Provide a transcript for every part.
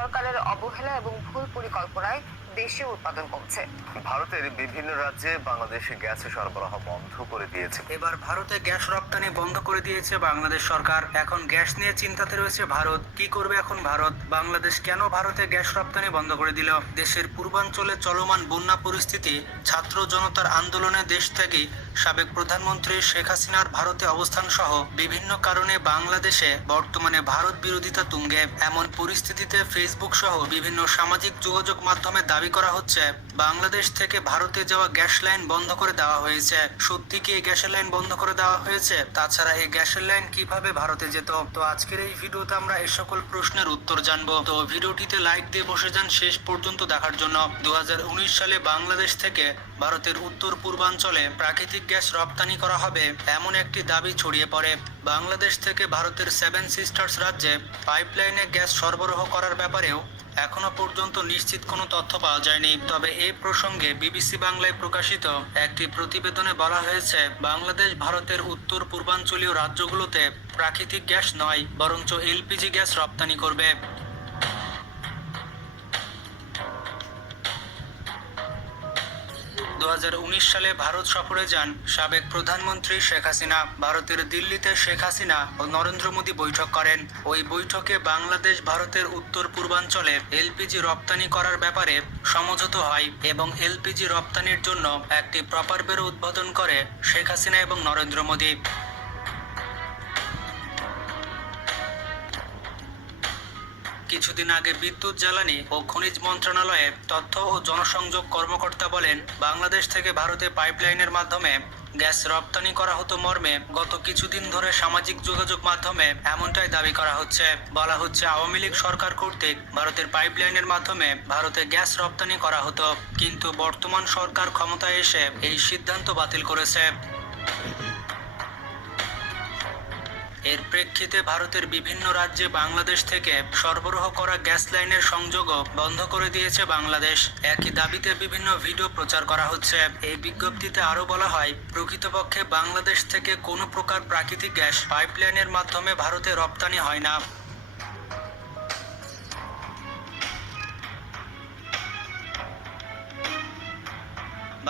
সরকারের অবহেলা এবং ভুল পরিকল্পনায় দেশীয় উৎপাদন কমছে। ভারতের বিভিন্ন রাজ্যে বাংলাদেশে গ্যাস সরবরাহ বন্ধ করে দিয়েছে। এবার ভারতে গ্যাস রপ্তানি বন্ধ করে দিয়েছে বাংলাদেশ সরকার। এখন গ্যাস নিয়ে চিন্তাতে রয়েছে ভারত। কি করবে এখন ভারত? বাংলাদেশ কেন ভারতে গ্যাস রপ্তানি বন্ধ করে দিল? দেশের পূর্বাঞ্চলে চলমান বন্যা পরিস্থিতি, ছাত্র জনতার আন্দোলনে দেশ থেকে সাবেক প্রধানমন্ত্রী শেখ হাসিনার ভারতে অবস্থান সহ বিভিন্ন কারণে বাংলাদেশে বর্তমানে ভারত বিরোধিতা তুঙ্গে। এমন পরিস্থিতিতে ফেসবুক সহ বিভিন্ন সামাজিক যোগাযোগ মাধ্যমে দাবি করা হচ্ছে বাংলাদেশ থেকে ভারতে যাওয়া গ্যাস লাইন বন্ধ করে দেওয়া হয়েছে। সত্যি কি এই গ্যাসের লাইন বন্ধ করে দেওয়া হয়েছে? তাছাড়া এই গ্যাসের লাইন কিভাবে ভারতে যেত? তো আজকের এই ভিডিওতে আমরা এই সকল প্রশ্নের উত্তর জানবো। তো ভিডিওটিতে লাইক দিয়ে বসে যান শেষ পর্যন্ত দেখার জন্য। 2019 সালে বাংলাদেশ থেকে ভারতের উত্তর পূর্বাঞ্চলে প্রাকৃতিক গ্যাস রপ্তানি করা হবে এমন একটি দাবি ছড়িয়ে পড়ে। বাংলাদেশ থেকে ভারতের 7 সিস্টার্স রাজ্যে পাইপলাইনে গ্যাস সরবরাহ করার ব্যাপারেও এখনো পর্যন্ত নিশ্চিত কোনো তথ্য পাওয়া যায়নি। তবে এই প্রসঙ্গে বিবিসি বাংলায় প্রকাশিত একটি প্রতিবেদনে বলা হয়েছে বাংলাদেশ ভারতের উত্তর পূর্বাঞ্চলীয় রাজ্যগুলোতে প্রাকৃতিক গ্যাস নয় বরঞ্চ এলপিজি গ্যাস রপ্তানি করবে। 2019 সালে ভারত সফরে যান সাবেক প্রধানমন্ত্রী শেখ হাসিনা। ভারতের দিল্লিতে শেখ হাসিনা ও নরেন্দ্র মোদী বৈঠক করেন। ওই বৈঠকে বাংলাদেশ ভারতের উত্তর পূর্বাঞ্চলে এলপিজি রপ্তানি করার ব্যাপারে সমঝোতা হয় এবং এলপিজি রপ্তানির জন্য একটি প্রকল্পের উদ্বোধন করে শেখ হাসিনা এবং নরেন্দ্র মোদী। কিছুদিন আগে বিদ্যুৎ, জ্বালানি ও খনিজ মন্ত্রণালয়ে তথ্য ও জনসংযোগ কর্মকর্তা বলেন বাংলাদেশ থেকে ভারতে পাইপলাইনের মাধ্যমে গ্যাস রপ্তানি করা হতো মর্মে গত কিছুদিন ধরে সামাজিক যোগাযোগ মাধ্যমে এমনটাই দাবি করা হচ্ছে। বলা হচ্ছে আওয়ামী লীগ সরকার কর্তৃক ভারতের পাইপলাইনের মাধ্যমে ভারতে গ্যাস রপ্তানি করা হতো, কিন্তু বর্তমান সরকার ক্ষমতায় এসে এই সিদ্ধান্ত বাতিল করেছে। এর প্রেক্ষিতে ভারতের বিভিন্ন রাজ্যে বাংলাদেশ থেকে সরবরাহ করা গ্যাস লাইনের সংযোগও বন্ধ করে দিয়েছে বাংলাদেশ। একই দাবিতে বিভিন্ন ভিডিও প্রচার করা হচ্ছে। এই বিজ্ঞপ্তিতে আরও বলা হয় প্রকৃতপক্ষে বাংলাদেশ থেকে কোনো প্রকার প্রাকৃতিক গ্যাস পাইপলাইনের মাধ্যমে ভারতে রপ্তানি হয় না।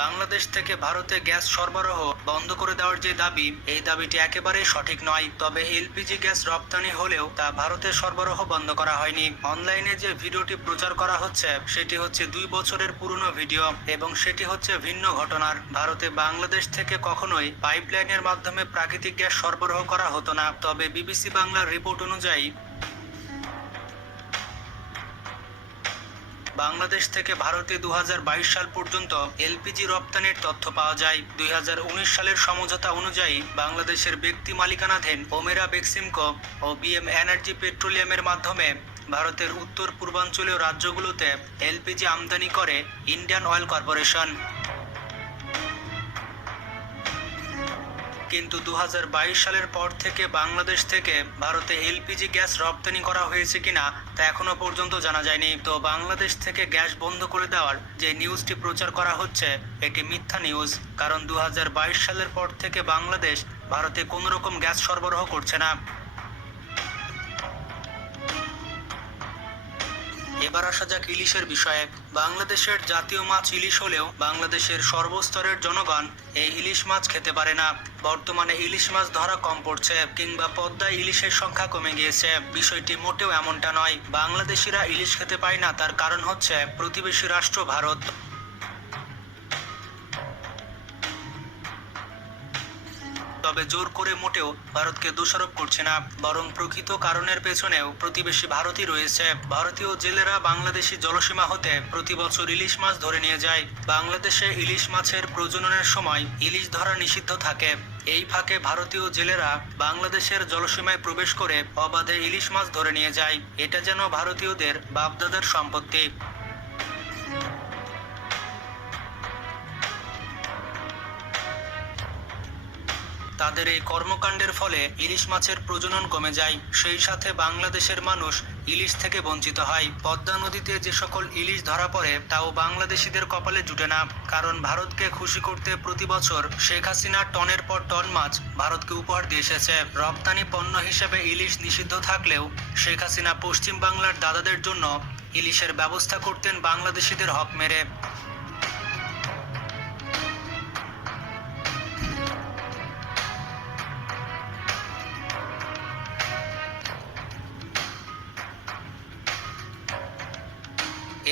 বাংলাদেশ থেকে ভারতে গ্যাস সরবরাহ বন্ধ করে দেওয়ার যে দাবি, এই দাবিটি একেবারেই সঠিক নয়। তবে এলপিজি গ্যাস রপ্তানি হলেও তা ভারতে সরবরাহ বন্ধ করা হয়নি। অনলাইনে যে ভিডিওটি প্রচার করা হচ্ছে সেটি হচ্ছে 2 বছরের পুরনো ভিডিও এবং সেটি হচ্ছে ভিন্ন ঘটনার। ভারতে বাংলাদেশ থেকে কখনোই পাইপলাইনের মাধ্যমে প্রাকৃতিক গ্যাস সরবরাহ করা হতো না। তবে বিবিসি বাংলার রিপোর্ট অনুযায়ী বাংলাদেশ থেকে ভারতে 2022 সাল পর্যন্ত এলপিজি রপ্তানির তথ্য পাওয়া যায়। 2019 সালের সমঝোতা অনুযায়ী বাংলাদেশের ব্যক্তি মালিকানাধীন ওমেরা বেক্সিমকো ও বিএম এনার্জি পেট্রোলিয়ামের মাধ্যমে ভারতের উত্তর পূর্বাঞ্চলীয় রাজ্যগুলোতে এলপিজি আমদানি করে ইন্ডিয়ান অয়েল কর্পোরেশন। কিন্তু 2022 সালের পর থেকে বাংলাদেশ থেকে ভারতে এলপিজি গ্যাস রপ্তানি করা হয়েছে কিনা তা এখনো পর্যন্ত জানা যায়নি। তো বাংলাদেশ থেকে গ্যাস বন্ধ করে দেওয়ার যে নিউজটি প্রচার করা হচ্ছে এটি মিথ্যা নিউজ, কারণ 2022 সালের পর থেকে বাংলাদেশ ভারতে কোনো রকম গ্যাস সরবরাহ করছে না। এবার আসা যাক ইলিশের বিষয়ে। বাংলাদেশের জাতীয় মাছ ইলিশ হলেও বাংলাদেশের সর্বস্তরের জনগণ এই ইলিশ মাছ খেতে পারে না। বর্তমানে ইলিশ মাছ ধরা কম পড়ছে কিংবা পদ্মায় ইলিশের সংখ্যা কমে গিয়েছে। বিষয়টি মোটেও এমনটা নয়। বাংলাদেশিরা ইলিশ খেতে পায় না, তার কারণ হচ্ছে প্রতিবেশী রাষ্ট্র ভারত। তবে জোর করে মোটেও ভারতকে দোষারোপ করছে না, বরং প্রকৃত কারণের পেছনেও প্রতিবেশী ভারতই রয়েছে। ভারতীয় জেলেরা বাংলাদেশি জলসীমা হতে প্রতি বছর ইলিশ মাছ ধরে নিয়ে যায়। বাংলাদেশে ইলিশ মাছের প্রজননের সময় ইলিশ ধরা নিষিদ্ধ থাকে। এই ফাঁকে ভারতীয় জেলেরা বাংলাদেশের জলসীমায় প্রবেশ করে অবাধে ইলিশ মাছ ধরে নিয়ে যায়। এটা যেন ভারতীয়দের বাপদাদার সম্পত্তি। তাদের এই কর্মকাণ্ডের ফলে ইলিশ মাছের প্রজনন কমে যায়, সেই সাথে বাংলাদেশের মানুষ ইলিশ থেকে বঞ্চিত হয়। পদ্মা নদীতে যে সকল ইলিশ ধরা পড়ে তাও বাংলাদেশিদের কপালে জুটে না, কারণ ভারতকে খুশি করতে প্রতি বছর শেখ হাসিনা টনের পর টন মাছ ভারতকে উপহার দিয়ে এসেছে। রপ্তানি পণ্য হিসেবে ইলিশ নিষিদ্ধ থাকলেও শেখ হাসিনা পশ্চিম বাংলার দাদাদের জন্য ইলিশের ব্যবস্থা করতেন বাংলাদেশিদের হক মেরে।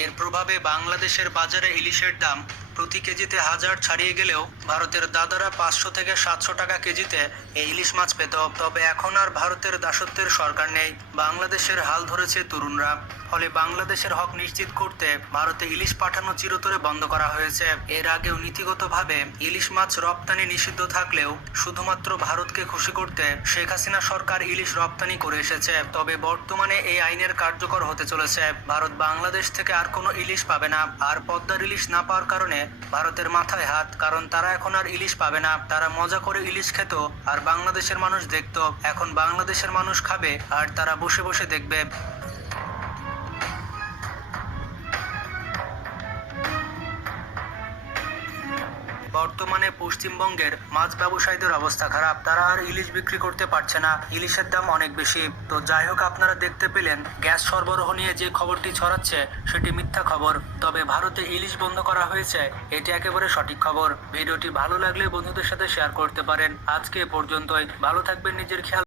এর প্রভাবে বাংলাদেশের বাজারে ইলিশের দাম প্রতি কেজিতে 1000 ছাড়িয়ে গেলেও ভারতের দাদারা 500 থেকে 700 টাকা কেজিতে এই ইলিশ মাছ পেত। তবে এখন আর ভারতের দাসত্বের সরকার নেই, বাংলাদেশের হাল ধরেছে তরুণরা। ফলে বাংলাদেশের হক নিশ্চিত করতে ভারতে ইলিশ পাঠানো চিরতরে বন্ধ করা হয়েছে। এর আগেও নীতিগতভাবে ইলিশ মাছ রপ্তানি নিষিদ্ধ থাকলেও শুধুমাত্র ভারতকে খুশি করতে শেখ হাসিনা সরকার ইলিশ রপ্তানি করে এসেছে। তবে বর্তমানে এই আইনের কার্যকর হতে চলেছে। ভারত বাংলাদেশ থেকে আর কোনো ইলিশ পাবে না। আর পদ্মার ইলিশ না পাওয়ার কারণে ভারতের মাথায় হাত, কারণ তারা এখন আর ইলিশ পাবে না। তারা মজা করে ইলিশ খেত আর বাংলাদেশের মানুষ দেখতো। এখন বাংলাদেশের মানুষ খাবে আর তারা বসে বসে দেখবে। বর্তমানে পশ্চিমবঙ্গের মাছ ব্যবসায়ীদের অবস্থা খারাপ, তারা আর ইলিশ বিক্রি করতে পারছে না, ইলিশের দাম অনেক বেশি। তো যাই হোক, আপনারা দেখতে পেলেন গ্যাস সরবরাহ নিয়ে যে খবরটি ছড়াচ্ছে সেটি মিথ্যা খবর। তবে ভারতে ইলিশ বন্ধ করা হয়েছে এটি একেবারে সঠিক খবর। ভিডিওটি ভালো লাগলে বন্ধুদের সাথে শেয়ার করতে পারেন। আজকে এ পর্যন্তই। ভালো থাকবেন, নিজের খেয়াল